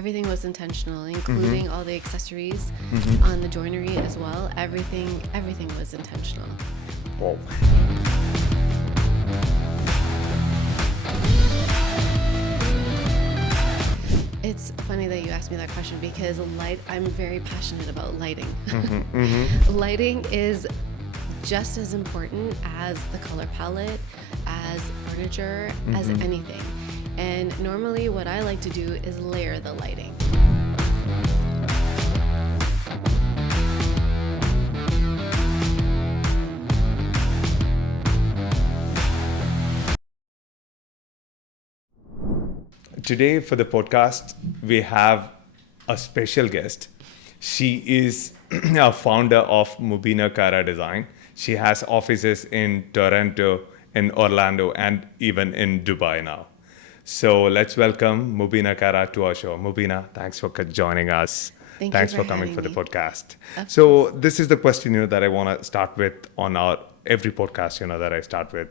everything was intentional, including all the accessories on the joinery as well. Everything was intentional. Oh. It's funny that you asked me that question because I'm very passionate about lighting. Lighting is just as important as the color palette, as furniture, as anything. And normally what I like to do is layer the lighting. Today for the podcast, we have a special guest. She is a founder of Mubina Kara Design. She has offices in Toronto, in Orlando, and even in Dubai now. So let's welcome Mubina Kara to our show. Mubina, thanks for joining us. Thanks for for coming having for the me. podcast. Of So course. this is the question that I want to start with on our every podcast that I start with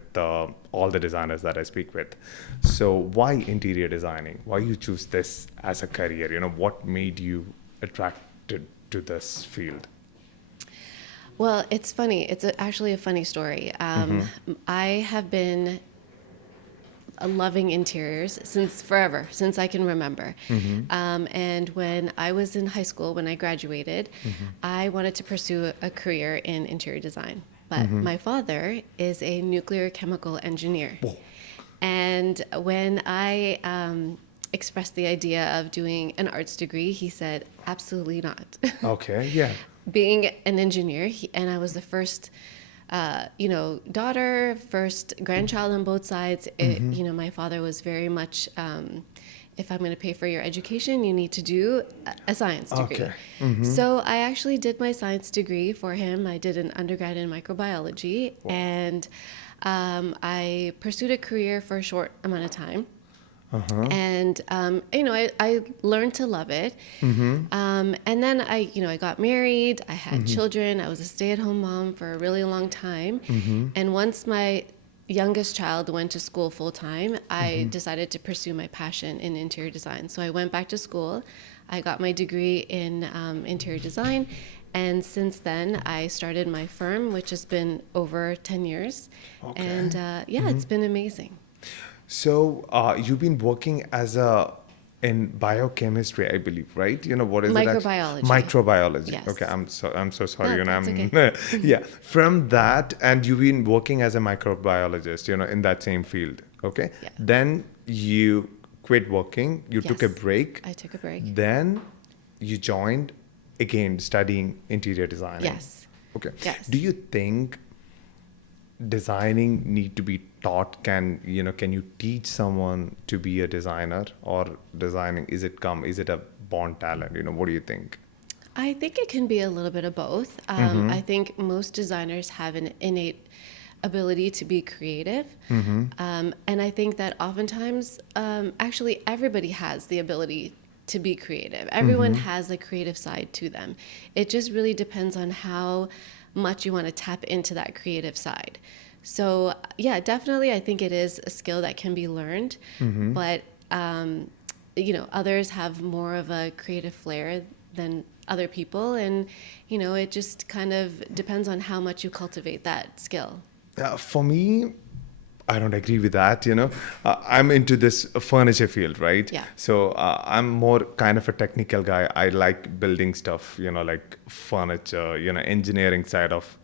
all the designers that I speak with. So why interior designing? Why you choose this as a career? What made you attracted to this field? Well, it's funny. It's actually a funny story. I have been loving interiors since forever, since I can remember. And when I was in high school, when I graduated, I wanted to pursue a career in interior design. But my father is a nuclear chemical engineer. Whoa. And when I expressed the idea of doing an arts degree, he said, absolutely not. Okay, yeah. Being an engineer, and I was the first, daughter, first grandchild on both sides. My father was very much, if I'm going to pay for your education, you need to do a science degree. Okay. So I actually did my science degree for him. I did an undergrad in microbiology, and I pursued a career for a short amount of time. And I learned to love it. And then I got married. I had children. I was a stay-at-home mom for a really long time. And once my youngest child went to school full-time, I decided to pursue my passion in interior design. So I went back to school. I got my degree in interior design. And since then, I started my firm, which has been over 10 years. Okay. And it's been amazing. So you've been working in biochemistry, I believe, right? What is Microbiology. it? Microbiology. Yes. Okay, I'm so sorry. No, that's I'm okay. yeah. From that, and you've been working as a microbiologist, in that same field. Okay. Yeah. Then you quit working. You took a Yes. break. I took a break. Then you joined again studying interior design. Yes. Okay. Yes. Do you think designing need to be taught? Can you teach someone to be a designer, or designing is it a born talent? What do you think? I think it can be a little bit of both. I think most designers have an innate ability to be creative. And I think that oftentimes, actually everybody has the ability to be creative. Everyone has a creative side to them. It just really depends on how much you want to tap into that creative side. So yeah, definitely I think it is a skill that can be learned, but others have more of a creative flair than other people, and it just kind of depends on how much you cultivate that skill. For me, I don't agree with that. I'm into this furniture field, right? Yeah. So I'm more kind of a technical guy. I like building stuff, like furniture, engineering side of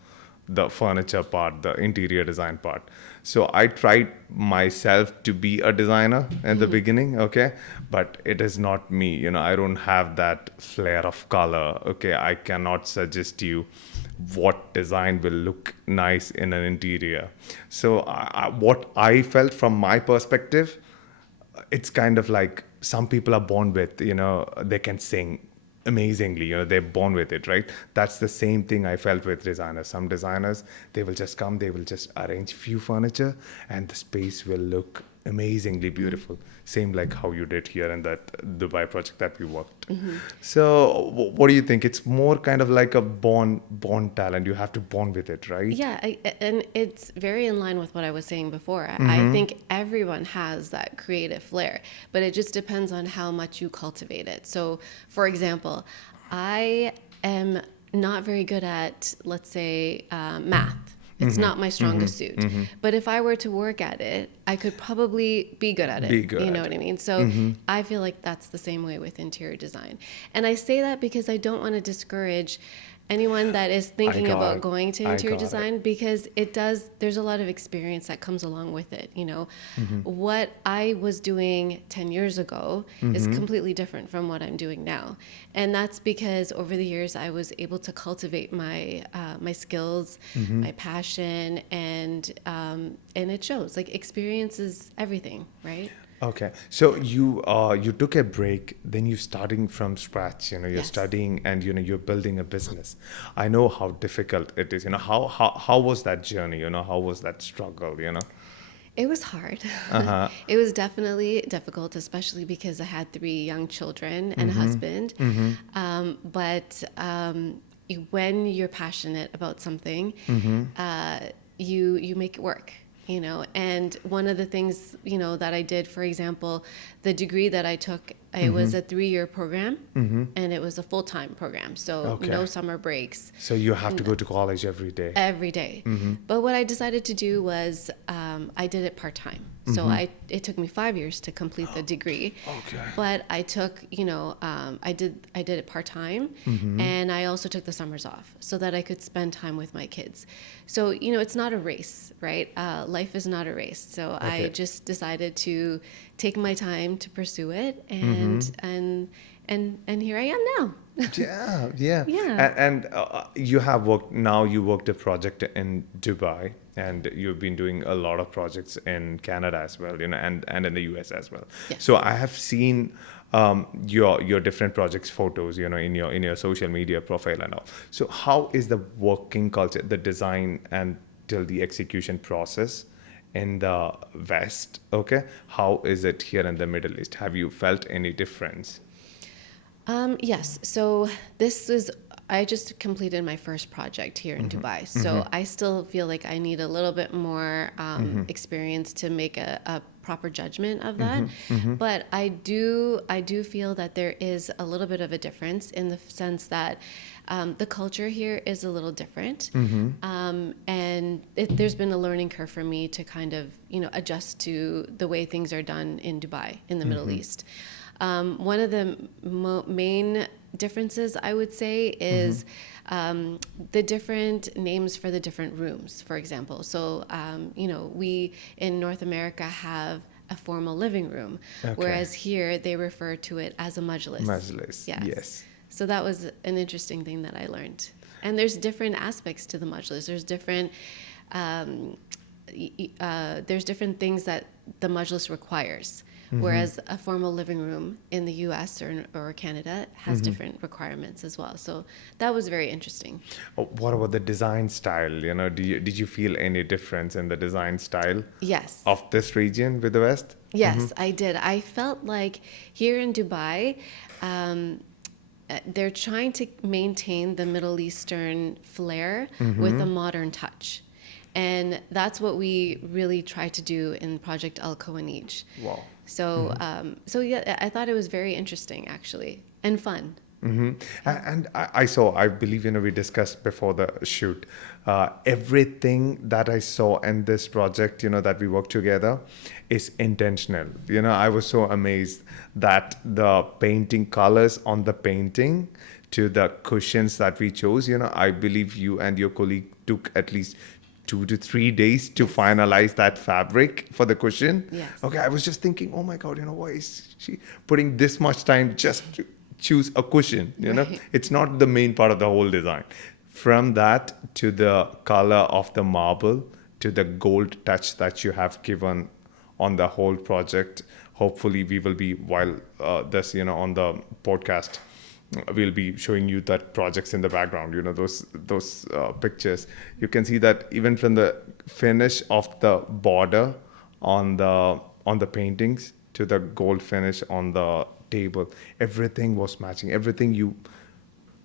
the furniture part, the interior design part. So I tried myself to be a designer in the beginning, okay? But it is not me, I don't have that flair of color, okay? I cannot suggest you what design will look nice in an interior. So what I felt from my perspective, it's kind of like some people are born with, they can sing amazingly, they're born with it, right? That's the same thing I felt with designers. Some designers, they will just come, they will just arrange few furniture, and the space will look amazingly beautiful. Same like how you did here in that Dubai project that we worked. Mm-hmm. So what do you think? It's more kind of like a born talent. You have to born with it, right? Yeah, and it's very in line with what I was saying before. I Mm-hmm. think everyone has that creative flair, but it just depends on how much you cultivate it. So, for example, I am not very good at, let's say, math. It's not my strongest suit. But if I were to work at it, I could probably be good at it. Be good You know at what I it. mean? So I feel like that's the same way with interior design. And I say that because I don't want to discourage anyone that is thinking got about it. going to I interior got it. design, because there's a lot of experience that comes along with it. What I was doing 10 years ago is completely different from what I'm doing now. And that's because over the years I was able to cultivate my skills, my passion, and it shows. Like, experience is everything, right? Okay, so you took a break, then you starting from scratch. You're Yes. studying and you're building a business. I know how difficult it is. How was that journey? How was that struggle? It was hard. Uh-huh. It was definitely difficult, especially because I had 3 young children and a husband. But when you're passionate about something, you make it work. And one of the things that I did, for example, the degree that I took, it was a 3-year program, and it was a full-time program, so Okay. no summer breaks. So you have to go to college every day. Every day. But what I decided to do was I did it part-time. So it took me 5 years to complete the degree. Okay. But I took, I did it part-time, and I also took the summers off so that I could spend time with my kids. So, it's not a race, right? Life is not a race. So Okay. I just decided to take my time to pursue it, and here I am now. Yeah, yeah. Yeah. And you have worked, now you worked a project in Dubai, and you've been doing a lot of projects in Canada as well, and in the US as well. Yes. So I have seen your different projects photos, in your social media profile and all. So how is the working culture, the design and till the execution process in the West? Okay. How is it here in the Middle East? Have you felt any difference? Yes. So I just completed my first project here in Dubai. So I still feel like I need a little bit more experience to make a proper judgment of that. But I do feel that there is a little bit of a difference in the sense that the culture here is a little different. And there's been a learning curve for me to kind of, adjust to the way things are done in Dubai, in the Middle East. One of the main differences, I would say, is the different names for the different rooms, for example. So, we in North America have a formal living room, whereas here they refer to it as a majlis. Majlis, yes. So that was an interesting thing that I learned. And there's different aspects to the majlis. There's different things that the majlis requires. Whereas a formal living room in the U.S. or Canada has different requirements as well. So that was very interesting. What about the design style? Did you feel any difference in the design style Yes. of this region with the West? Yes, I did. I felt like here in Dubai, they're trying to maintain the Middle Eastern flair with a modern touch. And that's what we really try to do in Project Al Khawanij. Wow. So yeah, I thought it was very interesting, actually, and fun. And I believe, we discussed before the shoot, everything that I saw in this project, that we worked together is intentional. I was so amazed that the painting colors on the painting to the cushions that we chose, I believe you and your colleague took at least 2 to 3 days to finalize that fabric for the cushion. Yes. Okay, I was just thinking, oh my God, why is she putting this much time just to choose a cushion? Right. It's not the main part of the whole design. From that to the color of the marble to the gold touch that you have given on the whole project. Hopefully, we will be while this, on the podcast. We'll be showing you that projects in the background, those pictures. You can see that even from the finish of the border on the on the paintings to the gold finish on the table, everything was matching. Everything you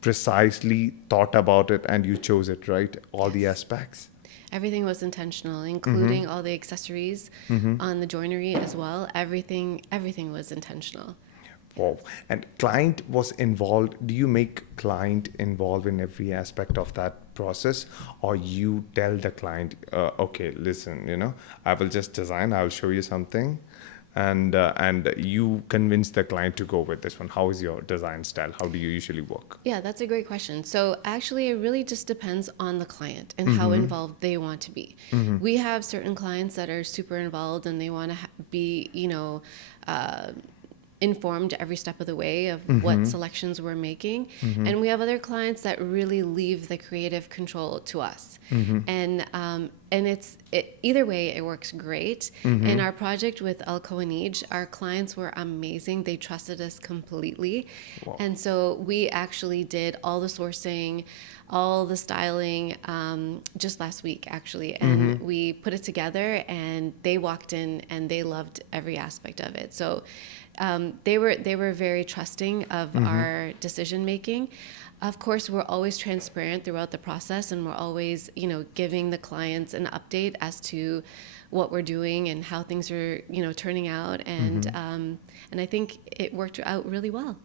precisely thought about it and you chose it, right? All the aspects. Everything was intentional, including all the accessories on the joinery as well. Everything was intentional. Wow. And client was involved. Do you make client involved in every aspect of that process, or you tell the client, okay, listen, I will just design, I'll show you something, and you convince the client to go with this one? How is your design style? How do you usually work? Yeah, that's a great question. So actually, it really just depends on the client and how involved they want to be. We have certain clients that are super involved and they want to be, informed every step of the way of what selections we're making. And we have other clients that really leave the creative control to us. And either way, it works great. In our project with El Kowanij, our clients were amazing. They trusted us completely. Wow. And so we actually did all the sourcing, all the styling just last week, actually. And we put it together and they walked in and they loved every aspect of it. So they were very trusting of our decision making. Of course, we're always transparent throughout the process, and we're always, giving the clients an update as to what we're doing and how things are, turning out. And I think it worked out really well.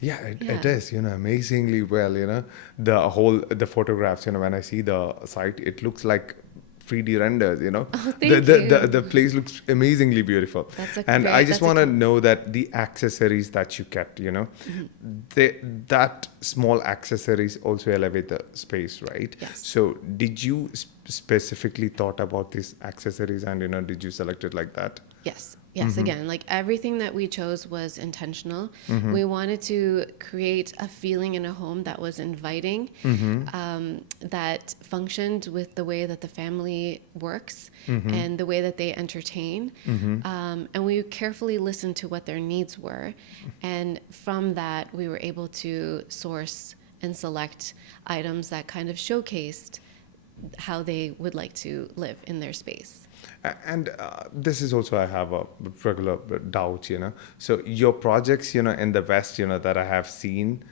Yeah, it is, amazingly well, the photographs, when I see the site, it looks like 3D renders, Oh, thank the, you. the place looks amazingly beautiful. And I just want to know that the accessories that you kept, that small accessories also elevate the space, right? Yes. So did you specifically thought about these accessories and, did you select it like that? Yes. Again, like everything that we chose was intentional. We wanted to create a feeling in a home that was inviting, that functioned with the way that the family works and the way that they entertain. And we carefully listened to what their needs were. And from that, we were able to source and select items that kind of showcased how they would like to live in their space. And this is also, I have a regular doubt, So your projects, in the West, that I have seen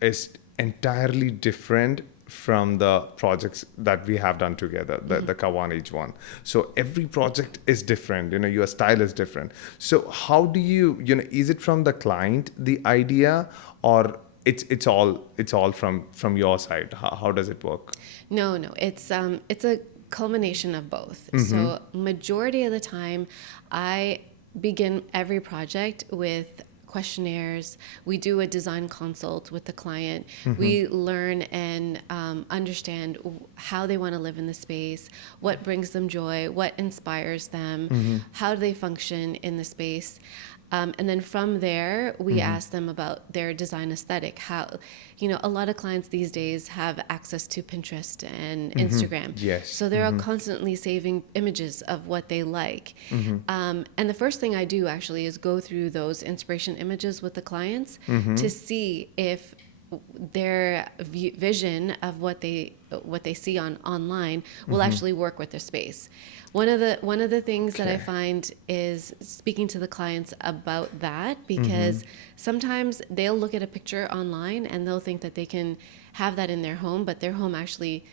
is entirely different from the projects that we have done together, the Kawanij one. So every project is different, your style is different. So how do you, is it from the client, the idea, or it's all from your side? How does it work? No, it's a culmination of both. So majority of the time, I begin every project with questionnaires. We do a design consult with the client. We learn and understand how they want to live in the space, what brings them joy, what inspires them, how do they function in the space. And then from there, we ask them about their design aesthetic. How, a lot of clients these days have access to Pinterest and Instagram. Yes. So they're all constantly saving images of what they like. And the first thing I do actually is go through those inspiration images with the clients to see if their vision of what they see online will actually work with their space. One of the things that I find is speaking to the clients about that, because sometimes they'll look at a picture online and they'll think that they can have that in their home, but their home actually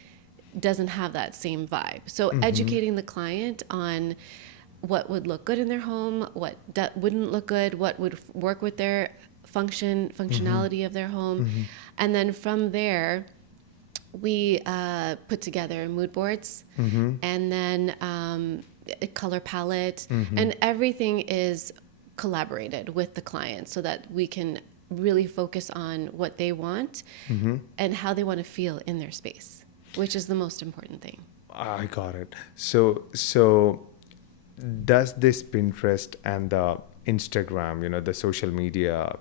doesn't have that same vibe. So educating the client on what would look good in their home, what wouldn't look good, what would work with their functionality of their home. And then from there, we put together mood boards and then a color palette, and everything is collaborated with the client so that we can really focus on what they want and how they want to feel in their space, which is the most important thing. I got it. So does this Pinterest and the Instagram, the social media,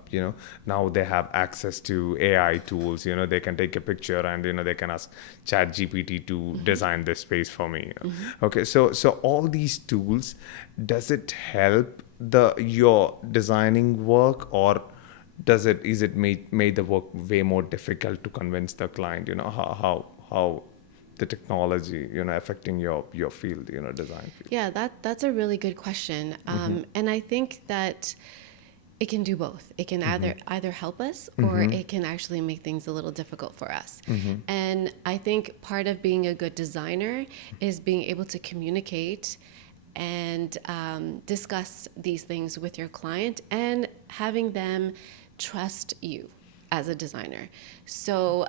now they have access to AI tools, they can take a picture and, they can ask ChatGPT to design this space for me. Okay. So all these tools, does it help your designing work, or is it made the work way more difficult to convince the client? How the technology, affecting your field, design field? Yeah, that's a really good question. And I think that it can do both. It can either help us or it can actually make things a little difficult for us. And I think part of being a good designer is being able to communicate and discuss these things with your client and having them trust you as a designer. So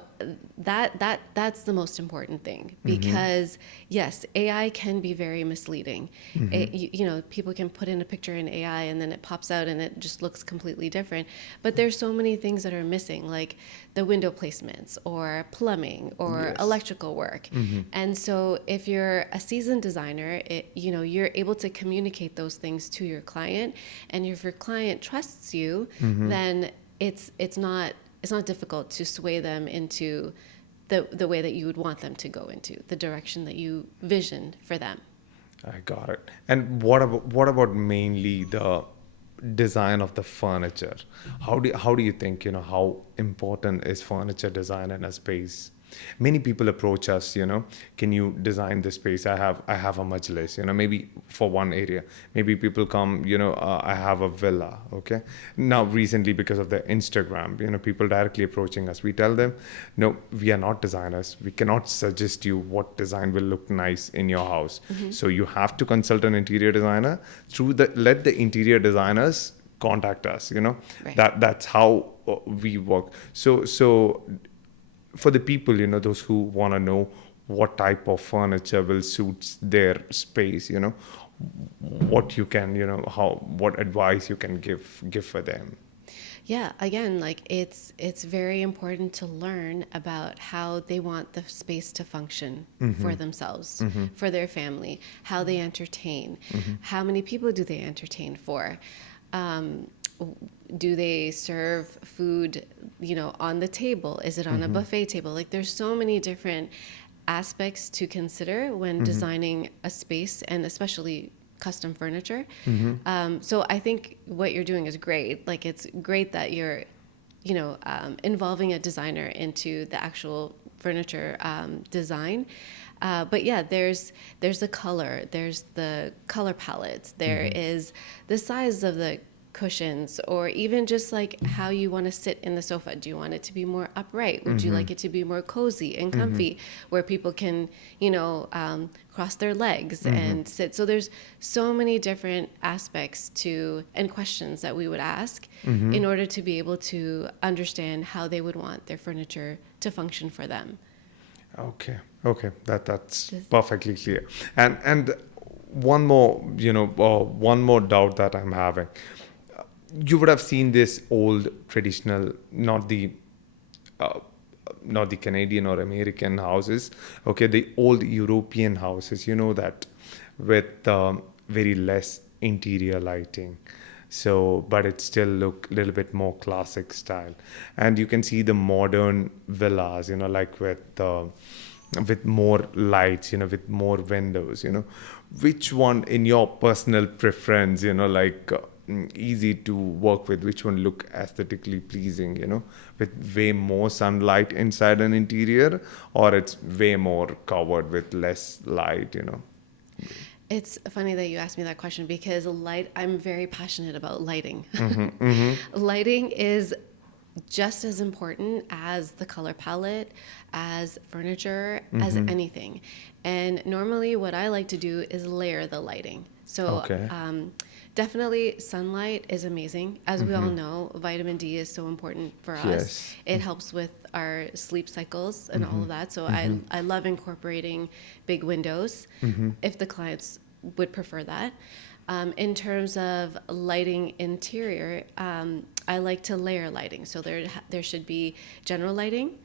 that's the most important thing, because yes, AI can be very misleading. People can put in a picture in AI and then it pops out and it just looks completely different. But there's so many things that are missing, like the window placements or plumbing or Yes. electrical work. And so if you're a seasoned designer, you're able to communicate those things to your client. And if your client trusts you, then it's not difficult to sway them into the way that you would want them to go into, the direction that you visioned for them. I got it. And what about mainly the design of the furniture? How do you think, how important is furniture design in a space? Many people approach us, can you design this space? I have a majlis, maybe for one area. Maybe people come, I have a villa, okay? Now recently, because of the Instagram, people directly approaching us. We tell them, no, we are not designers. We cannot suggest you what design will look nice in your house. So you have to consult an interior designer. Let the interior designers contact us, Right. That's how we work. So for the people, those who want to know what type of furniture will suit their space, what you can, what advice you can give for them. Yeah, again, like it's very important to learn about how they want the space to function for themselves, for their family, how they entertain, how many people do they entertain for. Do they serve food, on the table? Is it on a buffet table? Like, there's so many different aspects to consider when designing a space, and especially custom furniture. So I think what you're doing is great. Like, it's great that you're, involving a designer into the actual furniture design. But yeah, there's the color, there's the color palettes, there is the size of the cushions, or even just like how you want to sit in the sofa. Do you want it to be more upright? Would you like it to be more cozy and comfy, where people can, cross their legs and sit? So there's so many different aspects and questions that we would ask in order to be able to understand how they would want their furniture to function for them. Okay, that's perfectly clear. And one more doubt that I'm having. You would have seen this old traditional, not the Canadian or American houses, okay, the old European houses, that with very less interior lighting. So, but it still look a little bit more classic style. And you can see the modern villas, like with more lights, with more windows, Which one, in your personal preference, easy to work with, which one look aesthetically pleasing, with way more sunlight inside an interior, or it's way more covered with less light? It's funny that you asked me that question, because I'm very passionate about lighting. Lighting is just as important as the color palette, as furniture, as anything. And normally what I like to do is layer the lighting. So Okay. Definitely sunlight is amazing. As we all know, vitamin D is so important for us. Yes. It helps with our sleep cycles and all of that. So I love incorporating big windows if the clients would prefer that. In terms of lighting interior, I like to layer lighting. So there should be general lighting,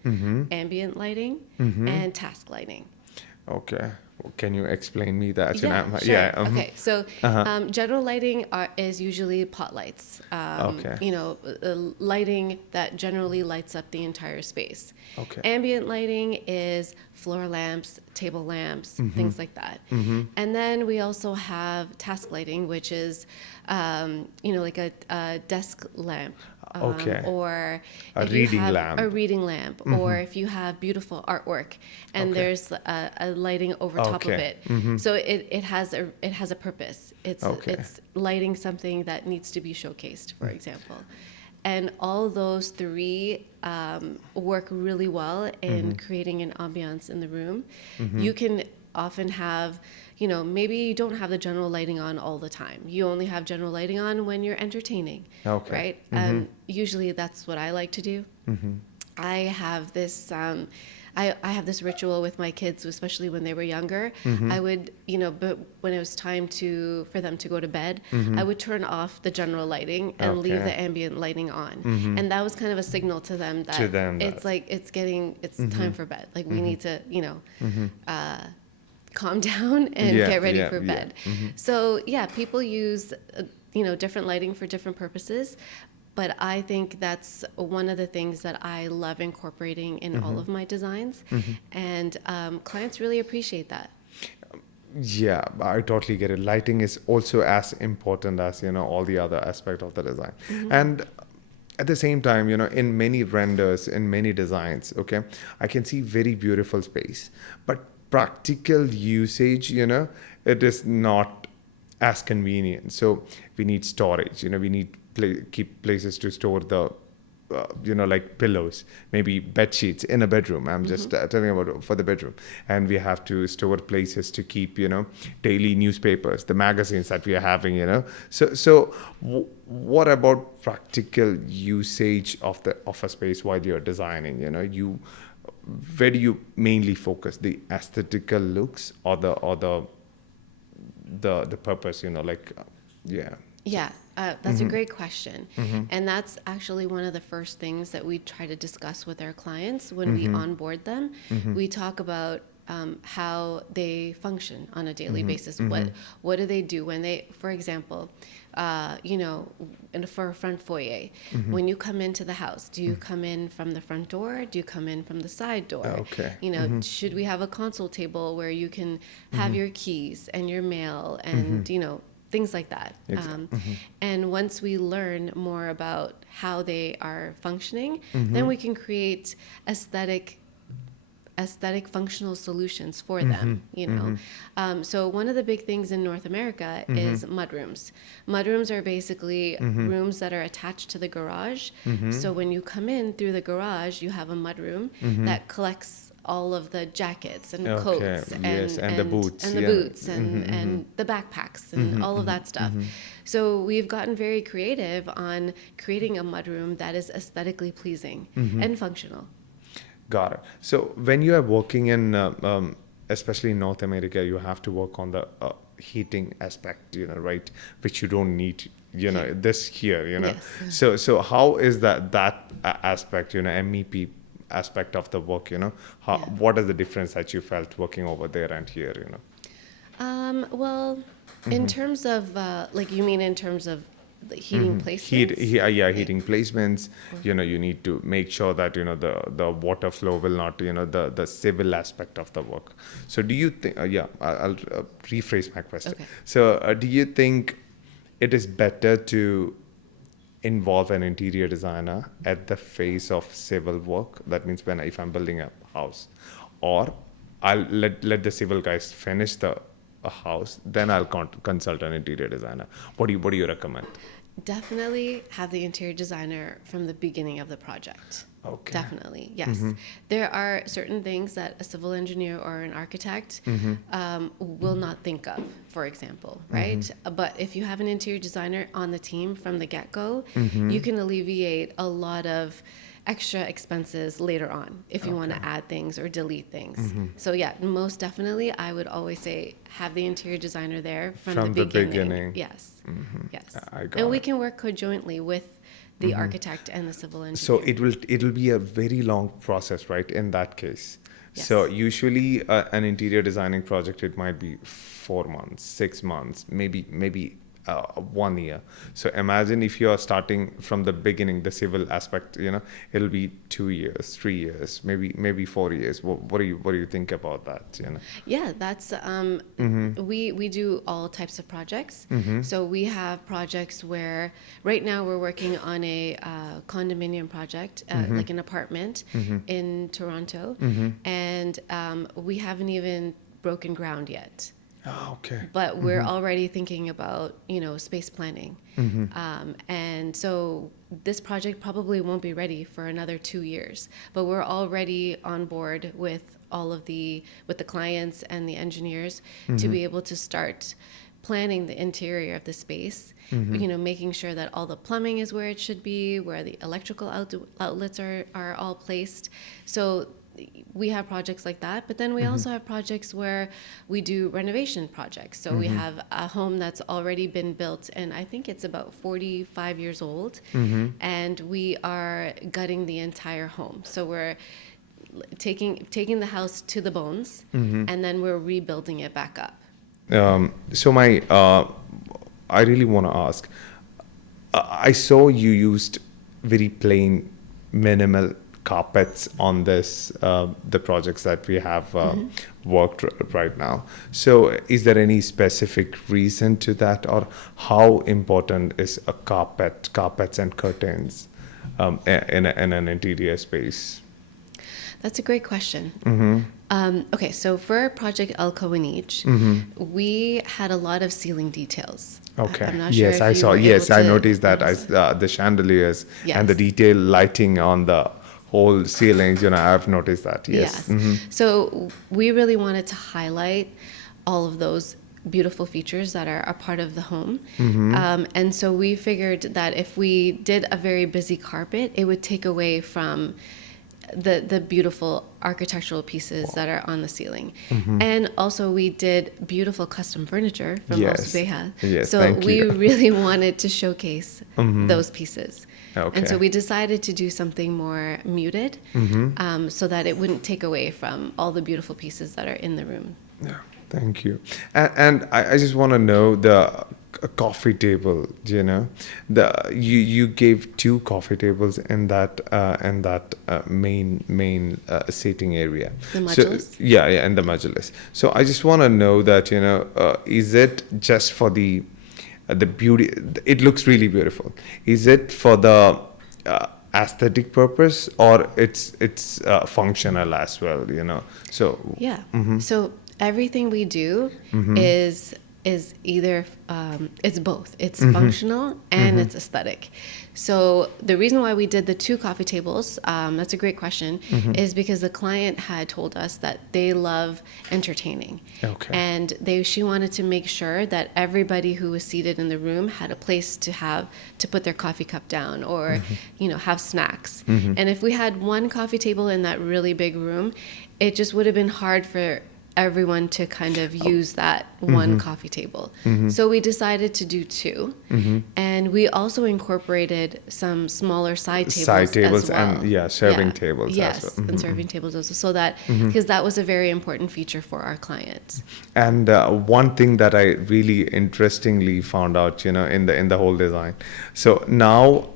ambient lighting, and task lighting. Okay. Can you explain me that? Sure. Okay, so general lighting is usually pot lights. Okay. Lighting that generally lights up the entire space. Okay. Ambient lighting is floor lamps, table lamps, things like that. And then we also have task lighting, which is, like a desk lamp. Okay. or A if you reading have lamp. a reading lamp, or if you have beautiful artwork and Okay. there's a lighting over top of Okay. it. So it has a purpose. Okay. It's lighting something that needs to be showcased, for example. And all those three work really well in creating an ambiance in the room. You can often have, maybe you don't have the general lighting on all the time. You only have general lighting on when you're entertaining, Okay. right? And usually that's what I like to do. I have this I have this ritual with my kids, especially when they were younger. I would, but when it was time for them to go to bed, I would turn off the general lighting and leave the ambient lighting on. And that was kind of a signal to them that it's like it's time for bed. Like we need to, calm down and get ready for bed. So yeah, people use different lighting for different purposes. But I think that's one of the things that I love incorporating in all of my designs. And clients really appreciate that. Yeah, I totally get it. Lighting is also as important as, all the other aspect of the design. And at the same time, in many renders, in many designs, okay, I can see very beautiful space, but practical usage, it is not as convenient. So we need storage, we need keep places to store the like pillows, maybe bed sheets in a bedroom. I'm just telling about for the bedroom, and we have to store places to keep daily newspapers, the magazines that we are having. So what about practical usage of a space while you're designing? Where do you mainly focus, the aesthetical looks or the purpose? Yeah, that's a great question. And that's actually one of the first things that we try to discuss with our clients when we onboard them. We talk about how they function on a daily basis. What do they do when they, for example, for a front foyer, when you come into the house, do you come in from the front door? Do you come in from the side door? Okay. Should we have a console table where you can have your keys and your mail and, things like that. And once we learn more about how they are functioning, then we can create aesthetic functional solutions for them. So one of the big things in North America is mudrooms. Mudrooms are basically rooms that are attached to the garage. So when you come in through the garage, you have a mudroom that collects all of the jackets and coats and the boots and the backpacks and all of that stuff. So we've gotten very creative on creating a mudroom that is aesthetically pleasing and functional. Got it. So when you are working in, especially in North America, you have to work on the heating aspect, right? Which you don't need, this here, Yes. So how is that aspect, MEP aspect of the work, what is the difference that you felt working over there and here, Well, in terms of, you mean in terms of the heating placements? Heating placements. You need to make sure that the water flow will not the civil aspect of the work. So do you think? I'll rephrase my question. Okay. So do you think it is better to involve an interior designer at the phase of civil work? That means if I'm building a house, or I'll let the civil guys finish a house, then I'll consult an interior designer. What do you recommend? Definitely have the interior designer from the beginning of the project. Okay. Definitely, yes. There are certain things that a civil engineer or an architect will not think of, for example, right? But if you have an interior designer on the team from the get-go, you can alleviate a lot of extra expenses later on if you want to add things or delete things. So yeah, most definitely, I would always say have the interior designer there from the beginning. Yes, yes. And we can work conjointly with the architect and the civil engineer. So it will be a very long process, right? In that case. Yes. So usually an interior designing project, it might be 4 months, 6 months, maybe 1 year. So imagine if you are starting from the beginning, the civil aspect, it'll be 2 years, 3 years, maybe 4 years. What do you think about that? Yeah, that's we do all types of projects. So we have projects where right now we're working on a condominium project, like an apartment in Toronto, and we haven't even broken ground yet. Oh, okay. But we're already thinking about, space planning. And so this project probably won't be ready for another 2 years, but we're already on board with with the clients and the engineers to be able to start planning the interior of the space, making sure that all the plumbing is where it should be, where the electrical outlets are all placed. So we have projects like that, but then we also have projects where we do renovation projects. So we have a home that's already been built, and I think it's about 45 years old, and we are gutting the entire home. So we're taking the house to the bones, and then we're rebuilding it back up. So I really want to ask. I saw you used very plain, minimal carpets on the projects that we have worked right now. So is there any specific reason to that, or how important is a carpets and curtains in an interior space? That's a great question. Okay, so for Project El Coinage, we had a lot of ceiling details. Okay. I'm not sure Yes, if I you saw. were Yes, able I to noticed that. notice The chandeliers and the Yes. detail lighting on the whole ceilings. I've noticed that. Yes. So we really wanted to highlight all of those beautiful features that are a part of the home. And so we figured that if we did a very busy carpet, it would take away from the beautiful architectural pieces that are on the ceiling. And also we did beautiful custom furniture from Subaiha. Yes, so thank we you. really wanted to showcase those pieces. Okay. And so we decided to do something more muted, so that it wouldn't take away from all the beautiful pieces that are in the room. Yeah, thank you. And I just want to know the coffee table. You gave 2 coffee tables in that main seating area. The modulus? So, yeah, and the modulus. So I just want to know that is it just for the beauty? It looks really beautiful. Is it for the aesthetic purpose, or it's functional as well? So Yeah. So everything we do is either it's both. It's functional and it's aesthetic. So the reason why we did the 2 coffee tables, that's a great question, is because the client had told us that they love entertaining. Okay. And she wanted to make sure that everybody who was seated in the room had a place to put their coffee cup down, or have snacks. And if we had one coffee table in that really big room, it just would have been hard for everyone to kind of use that one coffee table. So we decided to do 2. And we also incorporated some smaller side tables as well. And serving tables yes, as well. and serving tables also, so that because that was a very important feature for our clients. And one thing that I really interestingly found out, in the whole design. So now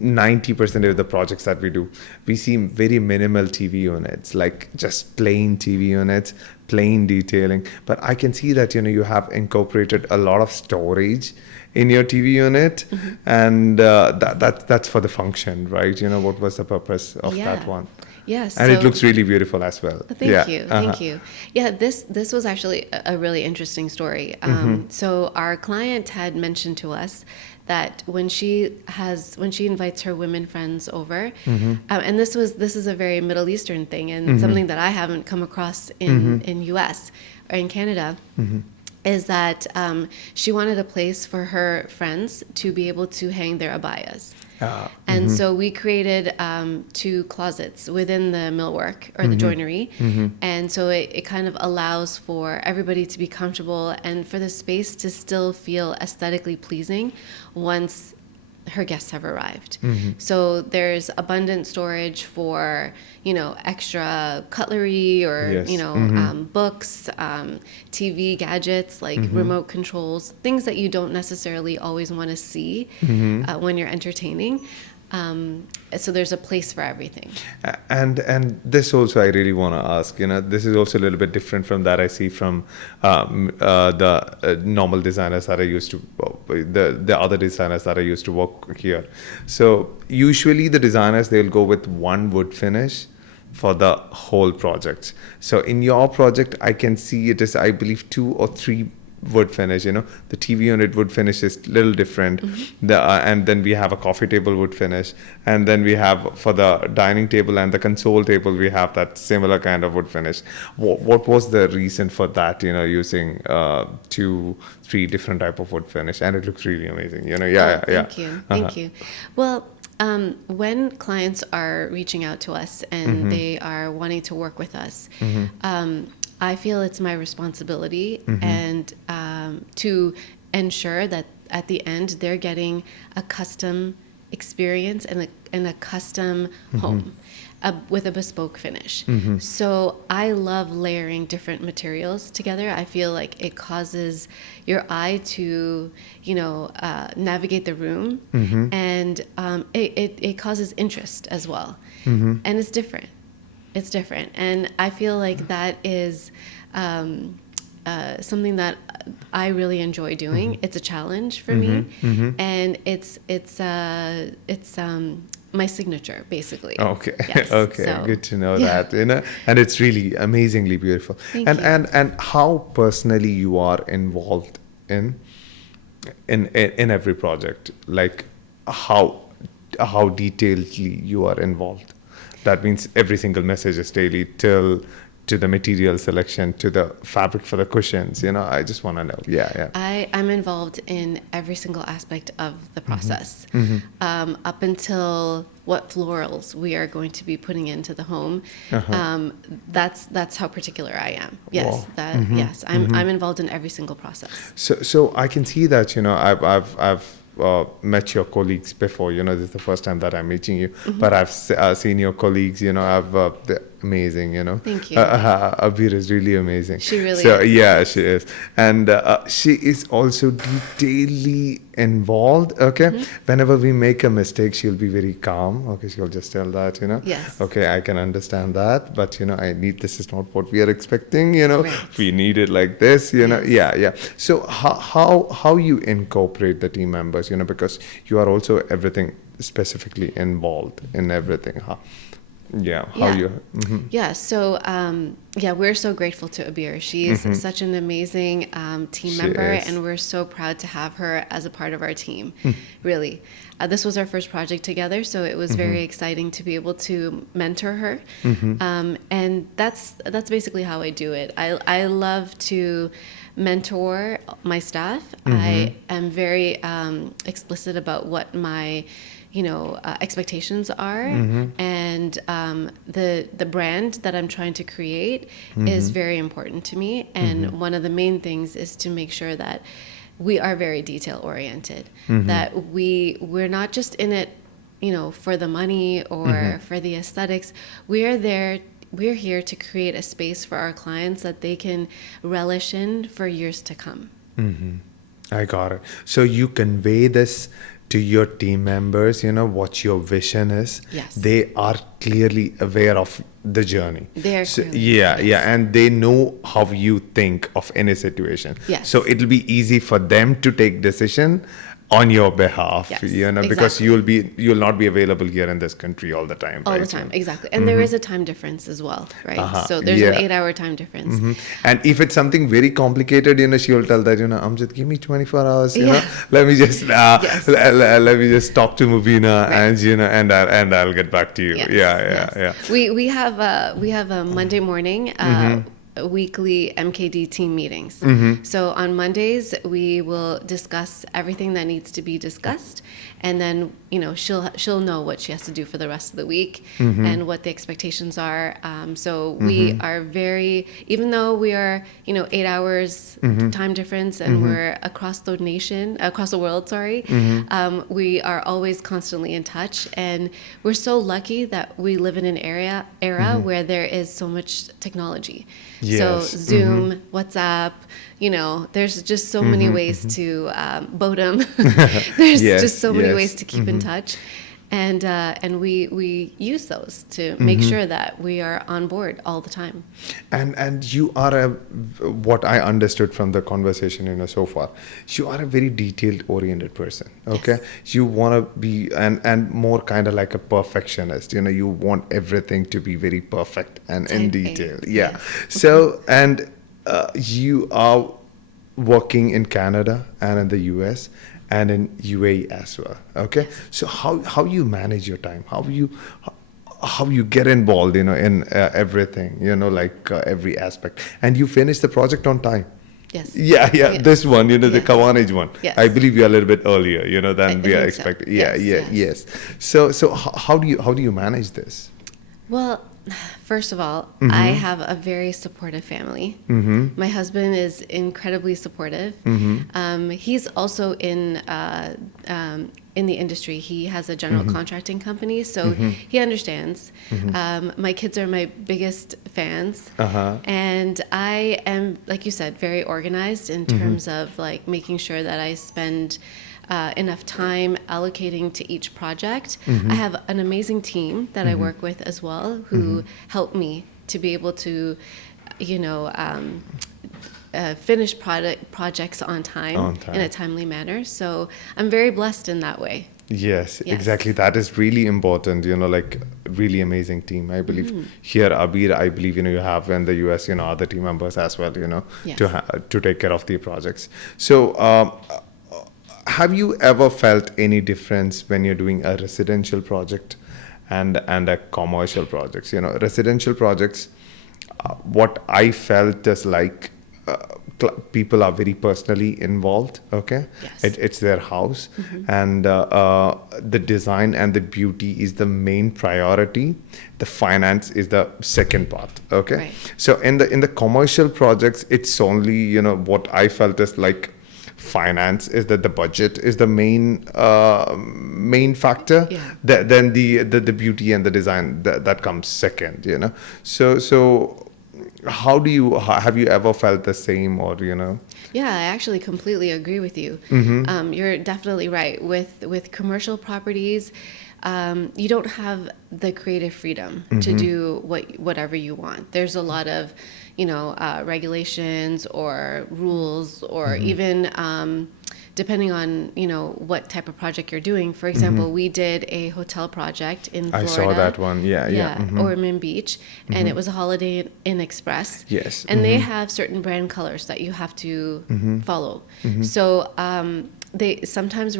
90% of the projects that we do, we see very minimal TV units, like just plain TV units, plain detailing. But I can see that you have incorporated a lot of storage in your TV unit, and that's for the function, right? What was the purpose of that one? Yes, and it looks really beautiful as well. Thank you. Yeah, this was actually a really interesting story. So our client had mentioned to us that when she invites her women friends over, and this is a very Middle Eastern thing, and something that I haven't come across in US or in Canada, is that she wanted a place for her friends to be able to hang their abayas. And so we created 2 closets within the millwork or the joinery. And so it kind of allows for everybody to be comfortable and for the space to still feel aesthetically pleasing once her guests have arrived. So there's abundant storage for, extra cutlery or, Yes. books, TV gadgets like remote controls, things that you don't necessarily always want to see when you're entertaining. So there's a place for everything. And this also I really want to ask. This is also a little bit different from that I see from the normal designers that I used to, the other designers that I used to work here. So usually the designers, they'll go with one wood finish for the whole project. So in your project, I can see it is, I believe, 2 or 3 wood finish. The TV unit wood finish is a little different. And then we have a coffee table wood finish, and then we have for the dining table and the console table, we have that similar kind of wood finish. What was the reason for that, using 2, 3 different type of wood finish? And it looks really amazing. Thank you. Well, when clients are reaching out to us and they are wanting to work with us, I feel it's my responsibility and to ensure that at the end they're getting a custom experience and a custom home with a bespoke finish. So I love layering different materials together. I feel like it causes your eye to, navigate the room, and it causes interest as well. And it's different. It's different. And I feel like that is something that I really enjoy doing. It's a challenge for me, and it's my signature, basically. Okay. Yes. Okay. So, Good to know that. And it's really amazingly beautiful. Thank and you. and how personally you are involved in every project, like how detailedly you are involved. That means every single message is daily till to the material selection, to the fabric for the cushions. I just want to know. Yeah. I'm involved in every single aspect of the process, up until what florals we are going to be putting into the home. That's how particular I am. Yes, Wow. yes, I'm involved in every single process. So I can see that I've met your colleagues before. This is the first time that I'm meeting you, but I've seen your colleagues. They're amazing. Thank you. Abir is really amazing. She really so, is. Yeah, she is, and she is also detailedly involved. Okay, whenever we make a mistake, she'll be very calm. Okay, she'll just tell that. Yes. Okay, I can understand that, but I need, this is not what we are expecting. Right. We need it like this. Yes. Yeah. So how you incorporate the team members? Because you are also everything specifically involved in everything. How you? Yeah. So we're so grateful to Abir. She is such an amazing team She member, is. and we're so proud to have her as a part of our team. Really, this was our first project together, so it was very exciting to be able to mentor her. And that's basically how I do it. I love to mentor my staff. I am very explicit about what my expectations are, and the brand that I'm trying to create is very important to me. And one of the main things is to make sure that we are very detail oriented, that we're not just in it, for the money or for the aesthetics. We're here to create a space for our clients that they can relish in for years to come. I got it. So you convey this to your team members, what your vision is. Yes. They are clearly aware of the journey. They are So, clearly, yeah, yes. and they know how you think of any situation. Yes. So it'll be easy for them to take decision on your behalf, Yes, because exactly. you'll not be available here in this country all the time. All right? the time, exactly. And there is a time difference as well, right? So there's Yeah. an 8-hour time difference. And if it's something very complicated, she will tell that, Amjad, give me 24 hours, Yeah. let me just, Yes. let me just talk to Mubina, Right. and I'll get back to you. Yes, Yeah. yes. We have a Monday morning weekly MKD team meetings. So on Mondays we will discuss everything that needs to be discussed, and then she'll know what she has to do for the rest of the week and what the expectations are. So we are very, even though we are 8 hours time difference and we're across the world, sorry, we are always constantly in touch, and we're so lucky that we live in an era where there is so much technology. Yes. So Zoom, WhatsApp, there's just so many ways to bodem. There's just so many ways to keep in touch. And we use those to make sure that we are on board all the time. And you are what I understood from the conversation, so far, you are a very detailed oriented person. Okay, yes. You want to be and more kind of like a perfectionist. You want everything to be very perfect and in detail. Yeah. Yes. So and you are working in Canada and in the US and in UAE as well. Okay, so how you manage your time? How you get involved, in everything, every aspect, and you finish the project on time. Yes. Yeah. This one, the Kavanage one. Yes. I believe you are a little bit earlier, than we are expecting. So. Yes. So how do you manage this? Well, first of all, I have a very supportive family. My husband is incredibly supportive. He's also in the industry. He has a general contracting company, so he understands. My kids are my biggest fans, and I am, like you said, very organized in terms of like making sure that I spend enough time allocating to each project. I have an amazing team that I work with as well, who help me to be able to, finish projects on time in a timely manner. So I'm very blessed in that way. Yes, exactly. That is really important, like really amazing team. I believe here, Abir, I believe, you have in the US, other team members as well, to take care of the projects. So, have you ever felt any difference when you're doing a residential project and a commercial projects? Residential projects, what I felt is like people are very personally involved. Okay, yes. It's their house, and the design and the beauty is the main priority. The finance is the second part. Okay, right. So in the commercial projects, it's only what I felt is like. Finance is that the budget is the main factor. Then the beauty and the design that comes second. So have you ever felt the same, or Yeah, I actually completely agree with you. You're definitely right. With commercial properties, you don't have the creative freedom to do whatever you want. There's a lot of regulations or rules, or even depending on what type of project you're doing. For example, we did a hotel project in Florida. I saw that one. Yeah. Ormond Beach, and it was a Holiday Inn Express. Yes. And they have certain brand colors that you have to follow. So they sometimes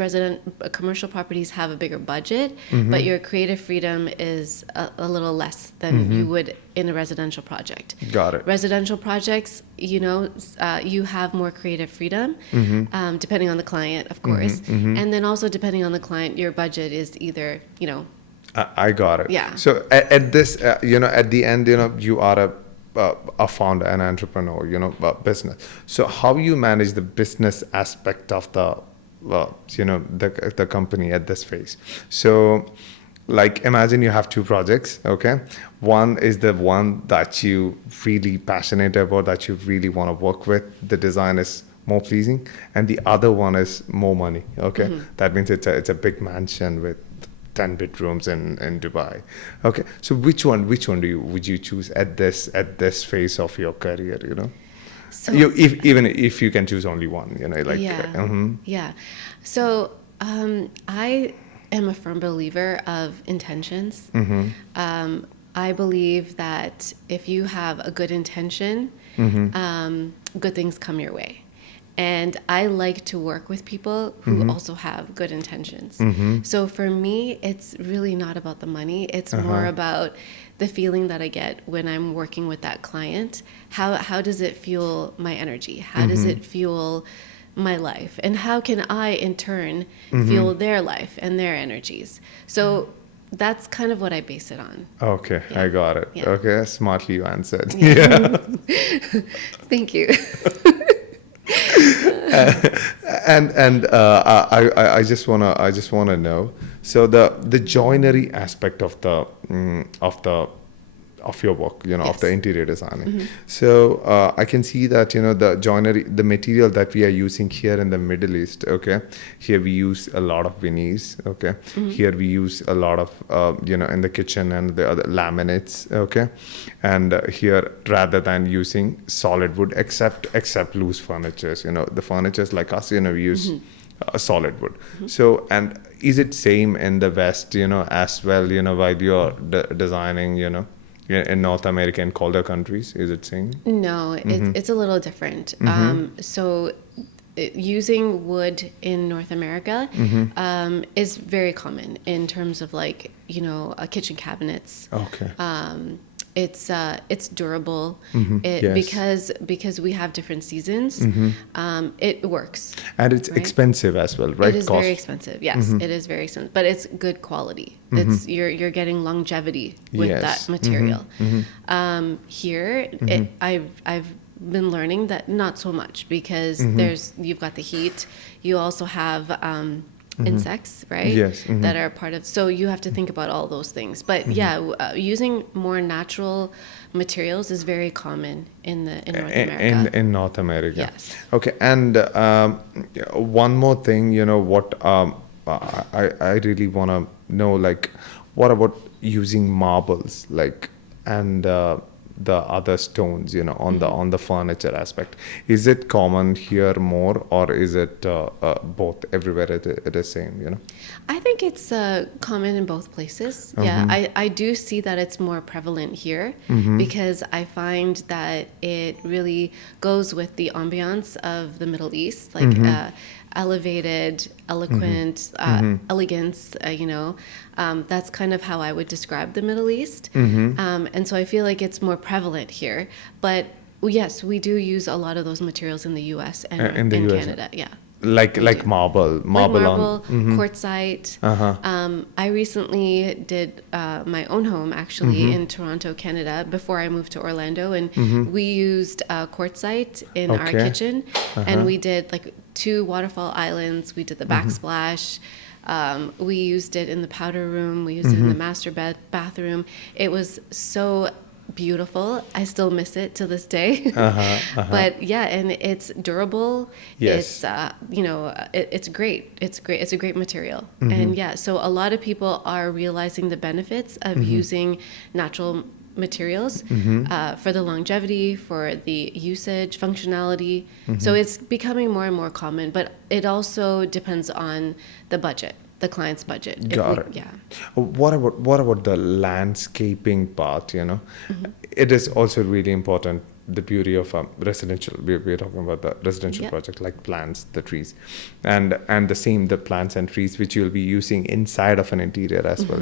commercial properties have a bigger budget, but your creative freedom is a little less than you would in a residential project. Got it. Residential projects, you have more creative freedom, depending on the client, of course, and then also depending on the client, your budget is either I got it. Yeah. So at this, at the end, you are a founder, an entrepreneur, business. So how you manage the business aspect of the the company at this phase? So like imagine you have two projects. Okay, one is the one that you really passionate about, that you really want to work with, the design is more pleasing, and the other one is more money. Okay, that means it's a big mansion with 10 bedrooms in Dubai. Okay, so which one would you choose at this phase of your career? So, even if you can choose only one, Yeah. So I am a firm believer of intentions. I believe that if you have a good intention, good things come your way. And I like to work with people who also have good intentions. So for me, it's really not about the money. It's more about the feeling that I get when I'm working with that client. How does it fuel my energy? How does it fuel my life, and how can I in turn feel their life and their energies. So that's kind of what I base it on. Okay, I got it. Yeah. Okay, smartly you answered. Yeah. Thank you. I just wanna know. So the joinery aspect of of your work, of Yes. the interior designing. So I can see that the joinery, the material that we are using here in the Middle East. Okay, here we use a lot of veneers. Okay, here we use a lot of in the kitchen and the other laminates. Okay, and here rather than using solid wood, except loose furnitures. The furnitures like us, we use. Solid wood. So, and is it same in the West, as well, while you're designing, in North America and colder countries? Is it same? No, it's a little different. So using wood in North America is very common in terms of like, kitchen cabinets. Okay. It's durable. Yes. Because we have different seasons. It works. And it's right? expensive as well, right? It is very expensive. Yes, it is very expensive, but it's good quality. It's you're getting longevity with Yes. that material. Here, I've been learning that not so much because you've got the heat. You also have insects, right? Yes. That are part of. So you have to think about all those things. But using more natural materials is very common in North America. In North America. Yes. Okay, and one more thing, what I really want to know, like, what about using marbles, like, and the other stones, on the furniture aspect? Is it common here more, or is it both everywhere? It is same, I think it's common in both places. Yeah, I do see that it's more prevalent here because I find that it really goes with the ambiance of the Middle East, like elevated, eloquent, elegance, that's kind of how I would describe the Middle East. And so I feel like it's more prevalent here. But yes, we do use a lot of those materials in the U.S. and in the in US. Canada. Yeah. Like marble Like marble, on. quartzite. I recently did my own home actually in Toronto, Canada, before I moved to Orlando, and we used quartzite in our Okay. kitchen, and we did like 2 waterfall islands. We did the backsplash. We used it in the powder room. We used it in the master bathroom. It was so beautiful. I still miss it to this day. But yeah, and it's durable. Yes. It's it's great. It's great. It's a great material. And yeah, so a lot of people are realizing the benefits of using natural materials for the longevity, for the usage, functionality. So it's becoming more and more common, but it also depends on the budget, the client's budget. Got it. Yeah. What about the landscaping part? It is also really important. The beauty of residential. We're talking about the residential project, like plants, the trees, and the plants and trees which you'll be using inside of an interior as well.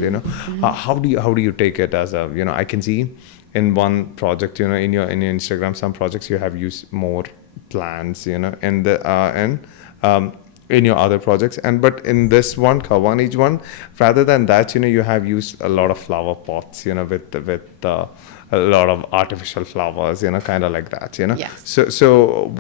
How do you take it as a I can see in one project, in your Instagram, some projects you have used more plants, and in your other projects, but in this one, Kawani's one, rather than that, you have used a lot of flower pots, with a lot of artificial flowers, kind of like that, Yes. So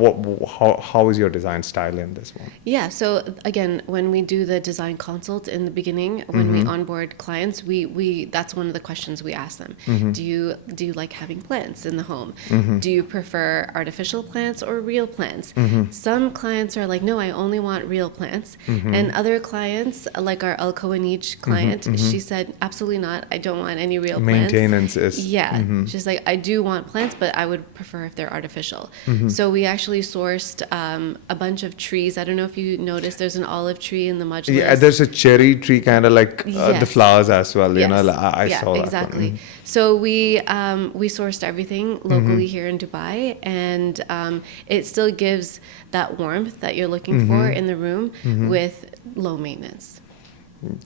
how is your design style in this one? Yeah. So again, when we do the design consult in the beginning, when we onboard clients, we that's one of the questions we ask them. Do you like having plants in the home? Do you prefer artificial plants or real plants? Some clients are like, no, I only want real plants. And other clients, like our Al Kawanij client, she said, absolutely not. I don't want any real plants. Maintenance is She's like, I do want plants, but I would prefer if they're artificial. So we actually sourced a bunch of trees. I don't know if you noticed, there's an olive tree in the Majlis. Yeah, there's a cherry tree, kind of like the Yes. flowers as well. Yes. I saw that. Exactly. So we sourced everything locally here in Dubai, and it still gives that warmth that you're looking for in the room with low maintenance.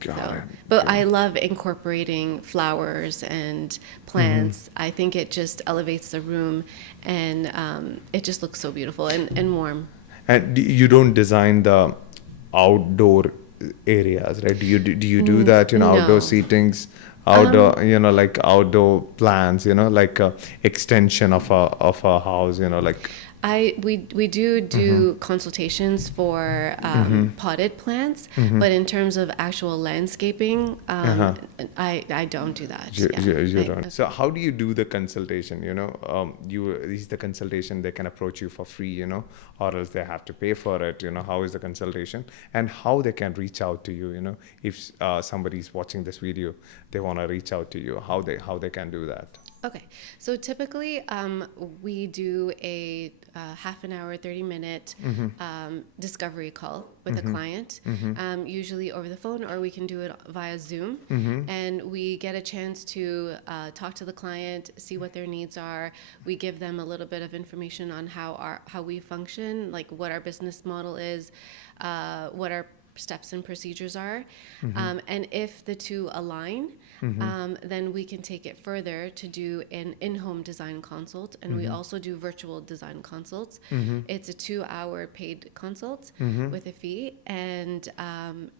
Got it. But I love incorporating flowers and plants. I think it just elevates the room, and it just looks so beautiful and warm. And you don't design the outdoor areas, right? Do you do that? Outdoor No. seatings, outdoor, like outdoor plans, like a extension of a house, like. We do consultations for potted plants, but in terms of actual landscaping, I don't do that. You don't. So how do you do the consultation? Is the consultation they can approach you for free, or else they have to pay for it. How is the consultation, and how they can reach out to you? If somebody's watching this video, they want to reach out to you. How they can do that? Okay, so typically we do a half an hour, 30-minute discovery call with a client, usually over the phone, or we can do it via Zoom. And we get a chance to talk to the client, see what their needs are. We give them a little bit of information on how we function, like what our business model is, what our steps and procedures are. And if the two align, then we can take it further to do an in-home design consult, and we also do virtual design consults. It's a 2-hour paid consult with a fee, and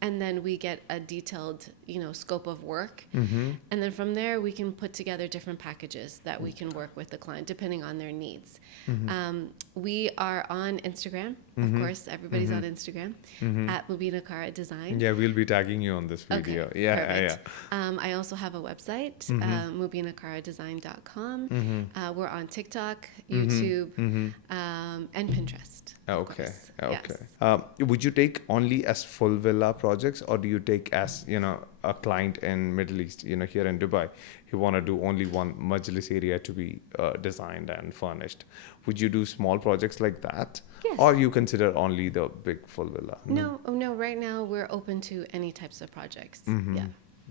then we get a detailed scope of work, and then from there we can put together different packages that we can work with the client depending on their needs. We are on Instagram, of course. Everybody's on Instagram at Mubina Kara Design. Yeah, we'll be tagging you on this video. Okay, Yeah, perfect. I also have a website, mubinakaradesign.com. We're on TikTok, YouTube, and Pinterest. Okay. Yes. Would you take only as full villa projects, or do you take as a client in Middle East, here in Dubai, who want to do only one majlis area to be designed and furnished? Would you do small projects like that? Yes. Or you consider only the big full villa? No. Right now we're open to any types of projects. Yeah.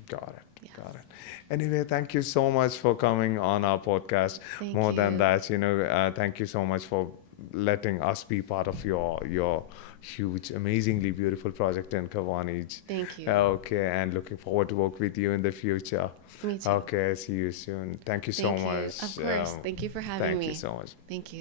Got it. Yes. Got it. Anyway, thank you so much for coming on our podcast. Thank More than you. that, thank you so much for letting us be part of your huge, amazingly beautiful project in Kawanij. Thank you. Okay, and looking forward to work with you in the future. Me too. Okay, see you soon. Thank you so Thank you. much. Of course. Thank you for having me. Thank you so much. Thank you.